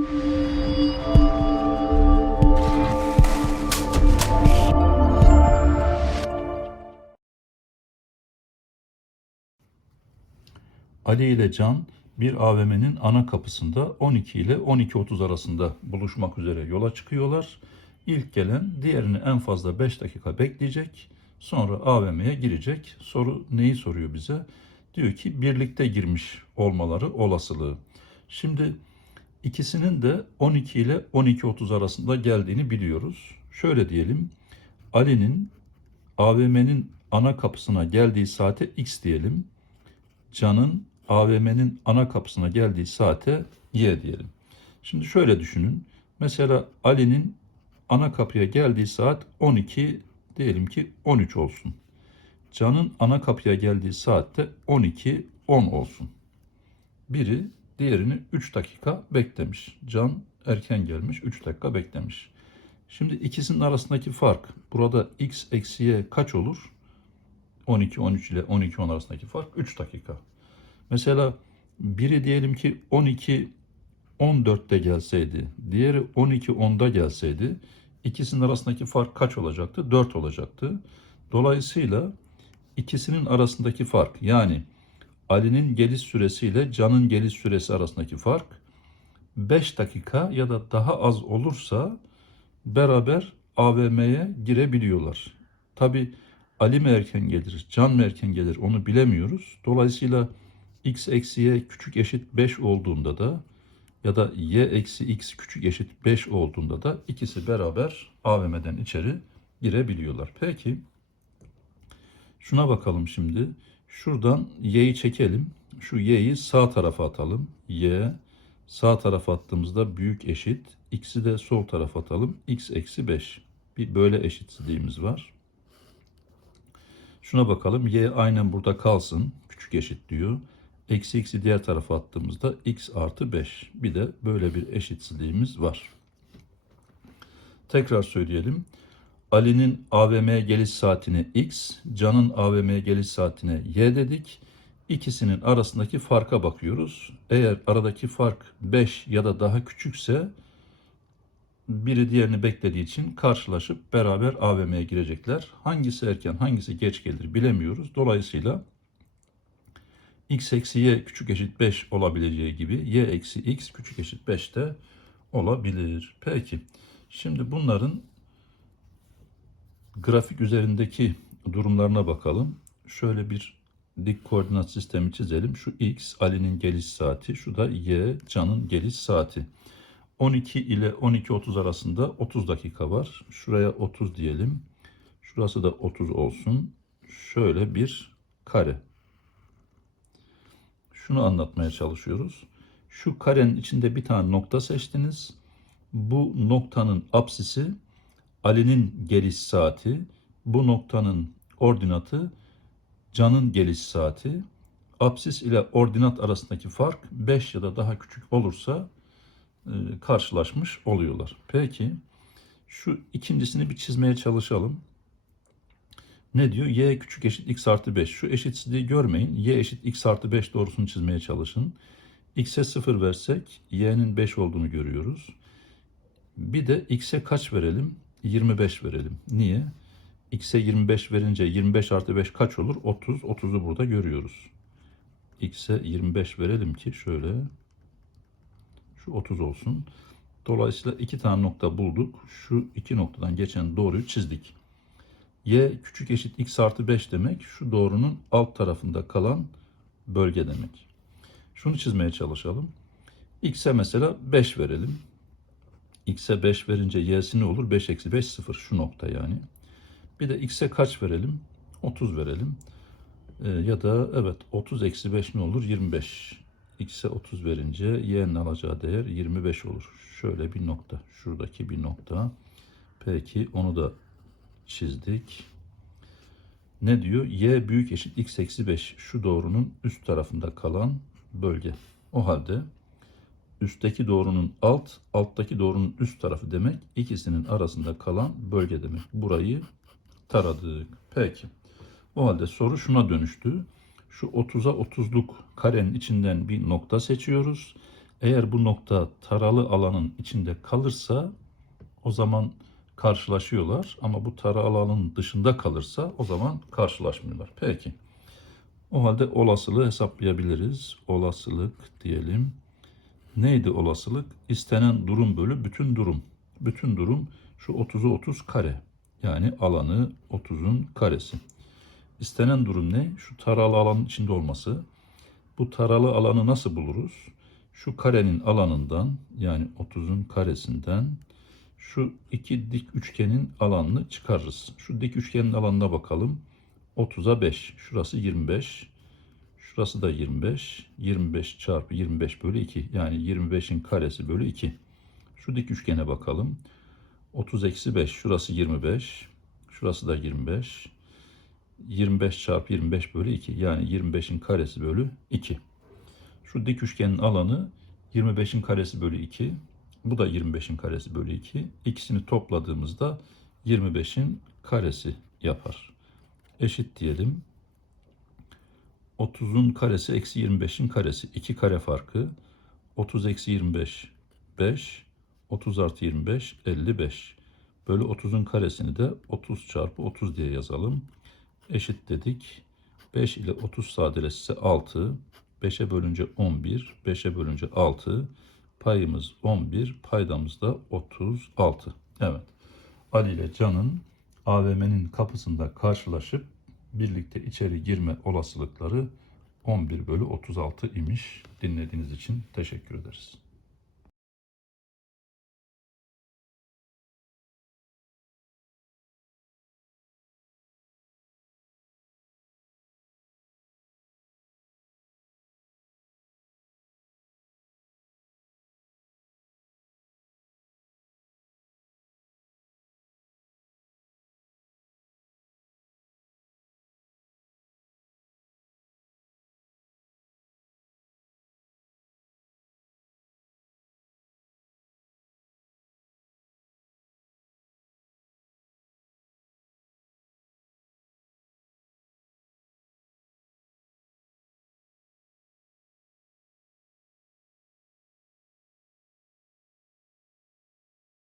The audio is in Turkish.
Ali ile Can bir AVM'nin ana kapısında 12 ile 12.30 arasında buluşmak üzere yola çıkıyorlar. İlk gelen diğerini en fazla 5 dakika bekleyecek. Sonra AVM'ye girecek. Soru neyi soruyor bize? Diyor ki birlikte girmiş olmaları olasılığı. Şimdi ikisinin de 12 ile 12.30 arasında geldiğini biliyoruz. Şöyle diyelim. Ali'nin AVM'nin ana kapısına geldiği saate X diyelim. Can'ın AVM'nin ana kapısına geldiği saate Y diyelim. Şimdi şöyle düşünün. Mesela Ali'nin ana kapıya geldiği saat 12 diyelim ki 13 olsun. Can'ın ana kapıya geldiği saatte 12 10 olsun. Biri diğerini 3 dakika beklemiş. Can erken gelmiş 3 dakika beklemiş. Şimdi ikisinin arasındaki fark burada x eksi y kaç olur? 12 13 ile 12 10 arasındaki fark 3 dakika. Mesela biri diyelim ki 12 14'te gelseydi, diğeri 12 10'da gelseydi ikisinin arasındaki fark kaç olacaktı? 4 olacaktı. Dolayısıyla ikisinin arasındaki fark yani Ali'nin geliş süresi ile Can'ın geliş süresi arasındaki fark 5 dakika ya da daha az olursa beraber AVM'ye girebiliyorlar. Tabi Ali mi erken gelir, Can mı erken gelir onu bilemiyoruz. Dolayısıyla x eksi y küçük eşit 5 olduğunda da ya da y eksi x küçük eşit 5 olduğunda da ikisi beraber AVM'den içeri girebiliyorlar. Peki şuna bakalım şimdi. Şuradan y'yi çekelim. Şu y'yi sağ tarafa atalım. y sağ tarafa attığımızda büyük eşit. x'i de sol tarafa atalım. x eksi 5. Bir böyle eşitsizliğimiz var. Şuna bakalım. y aynen burada kalsın. Küçük eşit diyor. Eksi x'i diğer tarafa attığımızda x artı 5. Bir de böyle bir eşitsizliğimiz var. Tekrar söyleyelim. Ali'nin AVM'ye geliş saatine x, Can'ın AVM'ye geliş saatine y dedik. İkisinin arasındaki farka bakıyoruz. Eğer aradaki fark 5 ya da daha küçükse biri diğerini beklediği için karşılaşıp beraber AVM'ye girecekler. Hangisi erken hangisi geç gelir bilemiyoruz. Dolayısıyla x eksi y küçük eşit 5 olabileceği gibi y eksi x küçük eşit 5 de olabilir. Peki şimdi bunların grafik üzerindeki durumlarına bakalım. Şöyle bir dik koordinat sistemi çizelim. Şu x Ali'nin geliş saati, şu da y Can'ın geliş saati. 12 ile 12.30 arasında 30 dakika var. Şuraya 30 diyelim. Şurası da 30 olsun. Şöyle bir kare. Şunu anlatmaya çalışıyoruz. Şu karenin içinde bir tane nokta seçtiniz. Bu noktanın apsisi Ali'nin geliş saati, bu noktanın ordinatı Can'ın geliş saati. Apsis ile ordinat arasındaki fark 5 ya da daha küçük olursa e, karşılaşmış oluyorlar. Peki şu ikincisini bir çizmeye çalışalım. Ne diyor? Y küçük eşit x artı 5. Şu eşitsizliği görmeyin. Y eşit x artı 5 doğrusunu çizmeye çalışın. X'e 0 versek y'nin 5 olduğunu görüyoruz. Bir de x'e kaç verelim? 25 verelim. Niye? X'e 25 verince 25 artı 5 kaç olur? 30. 30'u burada görüyoruz. X'e 25 verelim ki şöyle şu 30 olsun. Dolayısıyla iki tane nokta bulduk. Şu iki noktadan geçen doğruyu çizdik. Y küçük eşit x artı 5 demek şu doğrunun alt tarafında kalan bölge demek. Şunu çizmeye çalışalım. X'e mesela 5 verelim. X'e 5 verince y'si ne olur? 5 eksi 5 0 şu nokta yani. Bir de x'e kaç verelim? 30 verelim. Ee, ya da evet 30 eksi 5 ne olur? 25. X'e 30 verince y'nin alacağı değer 25 olur. Şöyle bir nokta. Şuradaki bir nokta. Peki onu da çizdik. Ne diyor? Y büyük eşit x eksi 5. Şu doğrunun üst tarafında kalan bölge. O halde üstteki doğrunun alt, alttaki doğrunun üst tarafı demek. ikisinin arasında kalan bölge demek. Burayı taradık. Peki. O halde soru şuna dönüştü. Şu 30'a 30'luk karenin içinden bir nokta seçiyoruz. Eğer bu nokta taralı alanın içinde kalırsa o zaman karşılaşıyorlar ama bu taralı alanın dışında kalırsa o zaman karşılaşmıyorlar. Peki. O halde olasılığı hesaplayabiliriz. Olasılık diyelim. Neydi olasılık? İstenen durum bölü bütün durum. Bütün durum şu 30'u 30 kare. Yani alanı 30'un karesi. İstenen durum ne? Şu taralı alanın içinde olması. Bu taralı alanı nasıl buluruz? Şu karenin alanından yani 30'un karesinden şu iki dik üçgenin alanını çıkarırız. Şu dik üçgenin alanına bakalım. 30'a 5. Şurası 25. Şurası da 25. 25 çarpı 25 bölü 2. Yani 25'in karesi bölü 2. Şu dik üçgene bakalım. 30 eksi 5. Şurası 25. Şurası da 25. 25 çarpı 25 bölü 2. Yani 25'in karesi bölü 2. Şu dik üçgenin alanı 25'in karesi bölü 2. Bu da 25'in karesi bölü 2. İkisini topladığımızda 25'in karesi yapar. Eşit diyelim. 30'un karesi eksi 25'in karesi. 2 kare farkı. 30 eksi 25 5. 30 artı 25 55. Bölü 30'un karesini de 30 çarpı 30 diye yazalım. Eşit dedik. 5 ile 30 sadeleşse 6. 5'e bölünce 11. 5'e bölünce 6. Payımız 11. Paydamız da 36. Evet. Ali ile Can'ın AVM'nin kapısında karşılaşıp birlikte içeri girme olasılıkları 11 bölü 36 imiş. Dinlediğiniz için teşekkür ederiz.